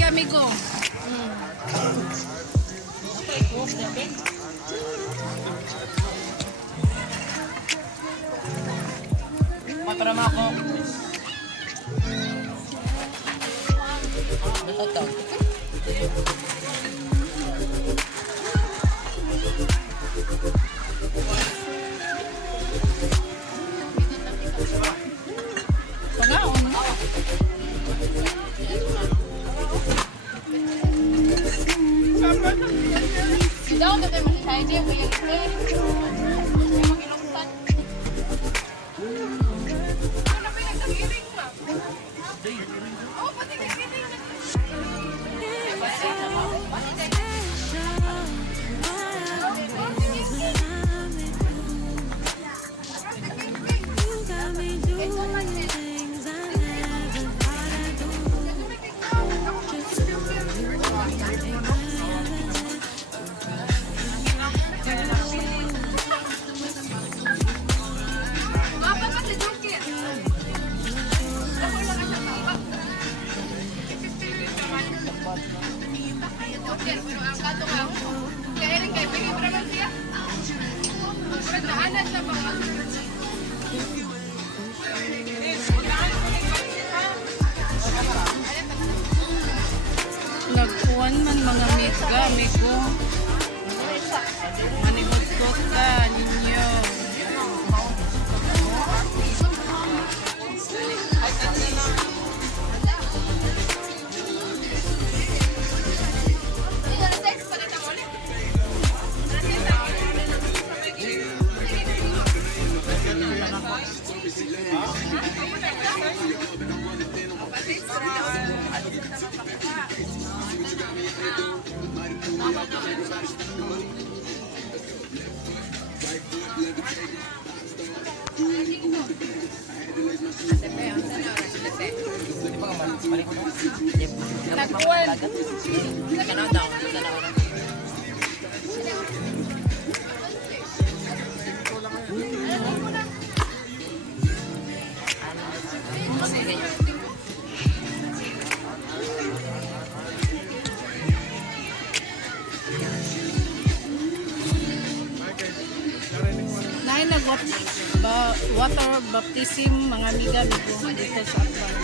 amigo. Matrama ako. Ito. Pagaon. Daw na tayo masasaya dyan, kaya magilungtan. Ano pinagkagiling ma? Oo, pati kagiling na. Pero ang kato nga, kaya rin kayo, pwede naman siya. Pagdaanan na mga. Nagkuhan man mga amigo. Manigutkot ka ninyo. Nagkuhan. Nahin water baptism mga amigo dito sa Akban.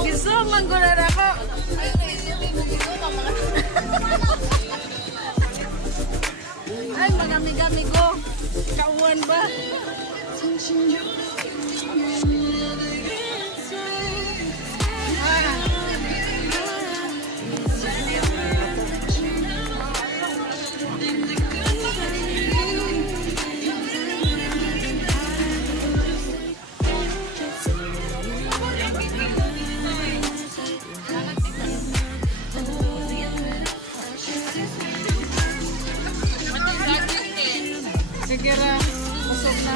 Giso, manggulan ako. Ay, mga amiga-amigo. Kauwan ba? Sige ra, usog na.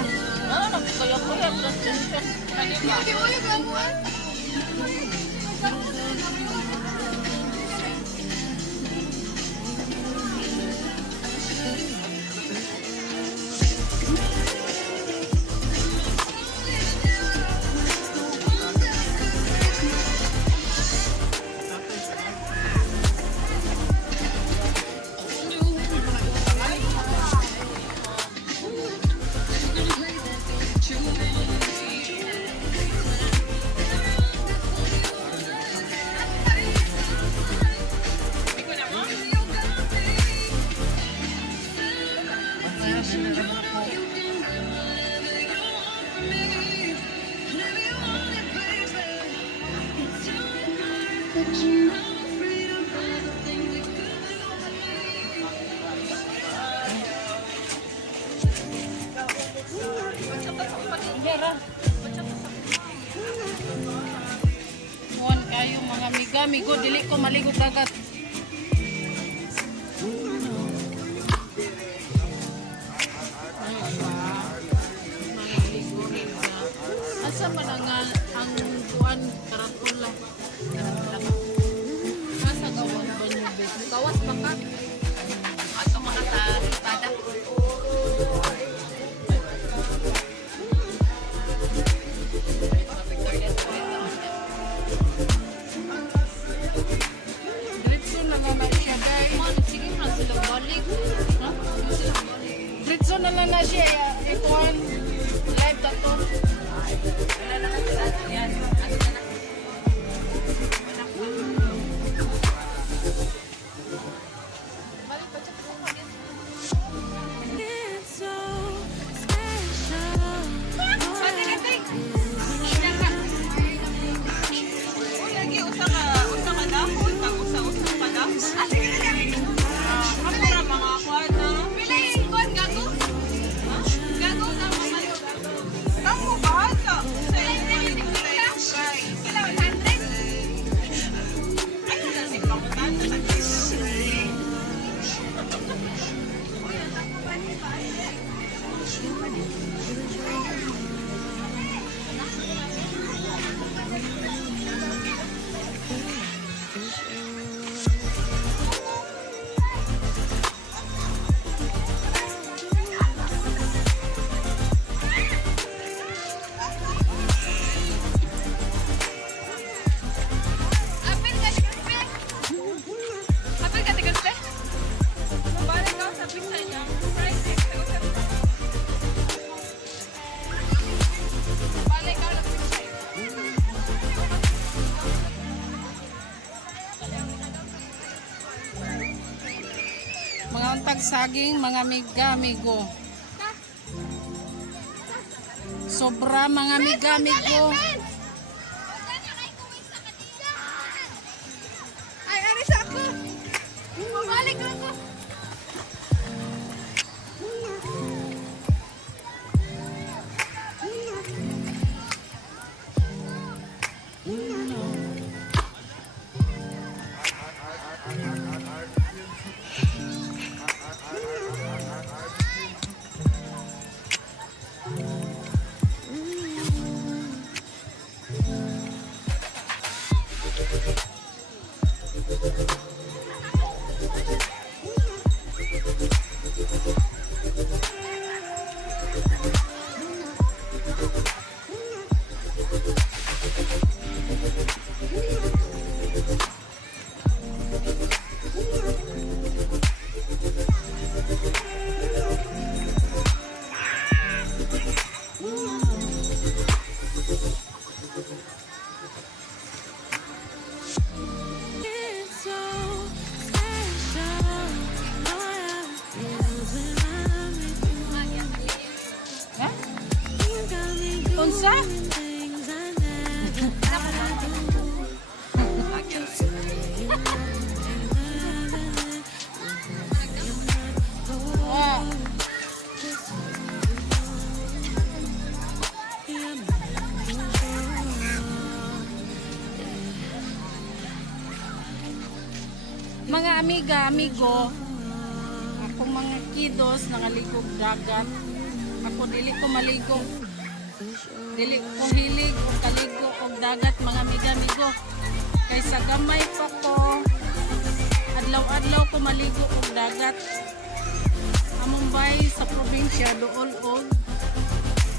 Kuwan kayo mga amiga-amigo, dili ko maligot dagat. Asa man ang kuwan karatula? Asa gawan ba niyo be? Kawas baka. Ato mga pada. Diretso na lang na siya guys. Sige na sila balik. Ha? Diretso na lang na siya. Ikuan. Live na to. Wala na sila. Yan. Ano na. Balik pa siya sa pagin. Pati-pati. Lagi usa ka dahon, pag usa ka dahon. Sige na. Ako na mga kwarta. Pila yung kwan gago? Ha? Gago na mga gago. Kamu bahala. Sa inyo kila 100. Ay na si pamutan sa Apil ka tigaspe? Apil ka tigaspe? Balik ako sa pizza niya. Price balik ako sa pizza niya. Mga untag saging, mga amiga-amigo. Sobra mga amiga-amigo. Ay, aris ako. Balik ako. Mga amiga, amigo, akong mga kidos nangaligog dagat. Ako dili ko maligo. Dili ko hilig o kaligo og dagat mga amiga, amigo. Kay sa gamay pa ko, adlaw-adlaw ko maligo og dagat. Among bay sa probinsya dool og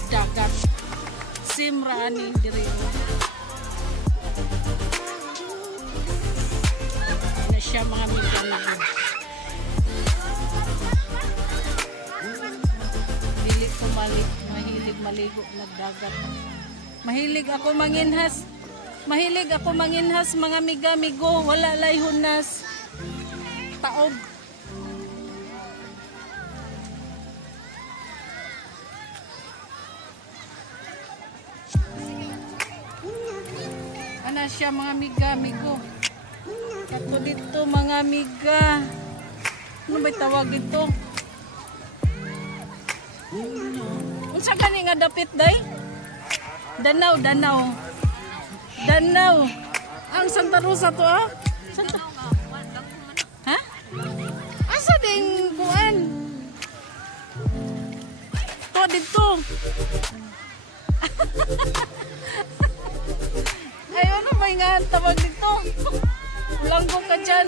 dagat. Simra ani diri. Na siya mga amiga, amigo. Dili ko mahilig maligo nagdagat. Mahilig ako manginhas. Mahilig ako manginhas mga amiga, amigo. Wala lay hunas. Taog. Ana siya mga amiga, amigo. Kato dito mga amiga. Ano ba'y tawag dito? Unsa gani nga dapit day? Danaw, danaw. Danaw. Ang Santa Rosa to ah? Santa... Ha? Asa ding kuan? To dito. Ay, ano ba nga tawag dito? Langgo ka dyan.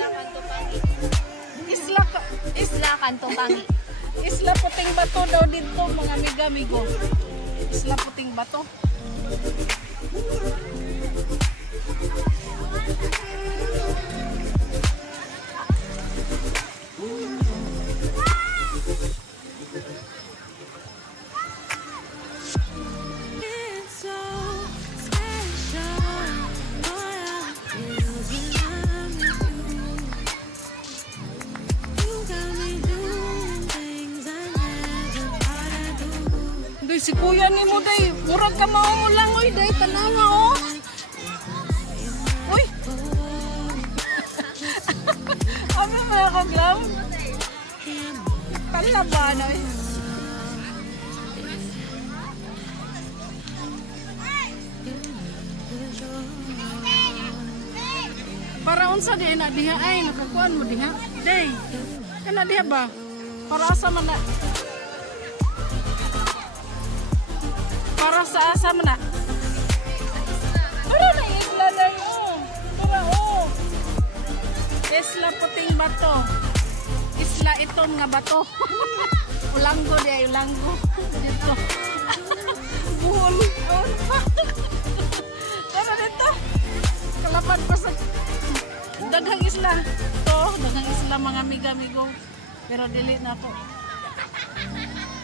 Isla Kantopangi. Isla Puting Bato daw dito mga amiga, amigo. Isla Puting Bato. Day, si kuya ni mo day, murag ka maulang oy day, tanawa oh. Uy. Ano na ako glam? Talaba na eh. Para unsa di na diha ay nakakuan mo diha. Day. Kana diha ba? Para asa man na? Para sa asa man na? Para na isla na yun. Para oh. Isla Puting Bato. Isla itom nga bato. Ulanggo diya, ulanggo. Dito. Buhol. Ano dito? Kalapad pa sa daghang isla. To, daghang isla mga amiga-amigo. Pero dili na ako.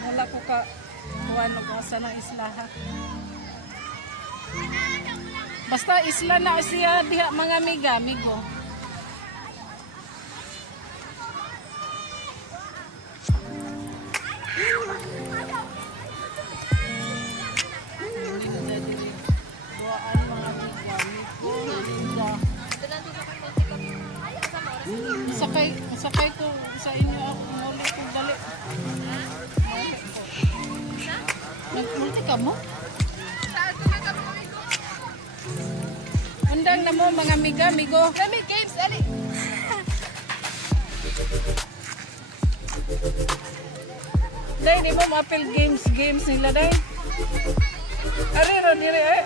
Wala ko ka kuha no sa ng isla ha. Basta isla na siya diha mga amiga-amigo. Sakay ko sa inyo ako muli kong dali. Nagmulti ka mo? Undang na mo mga amiga, amigo. Kami games, ali. Day, di mo ma-appeal games nila, day. Ari, dire, eh.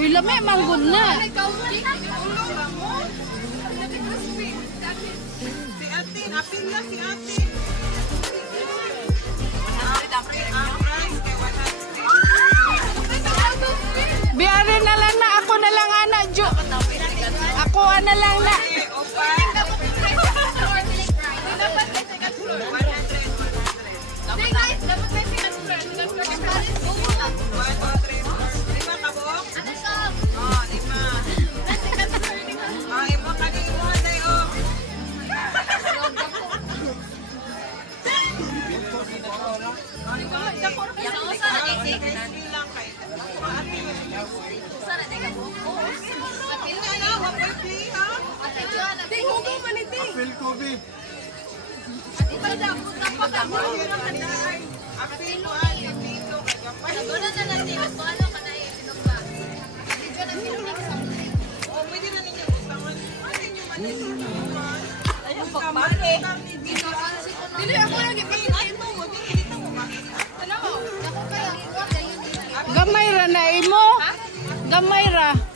Uy, lami, manggod na. Si ate, napin na si ate. na lang na. Apil ko, be. Gamay ra na imo. Gamay ra.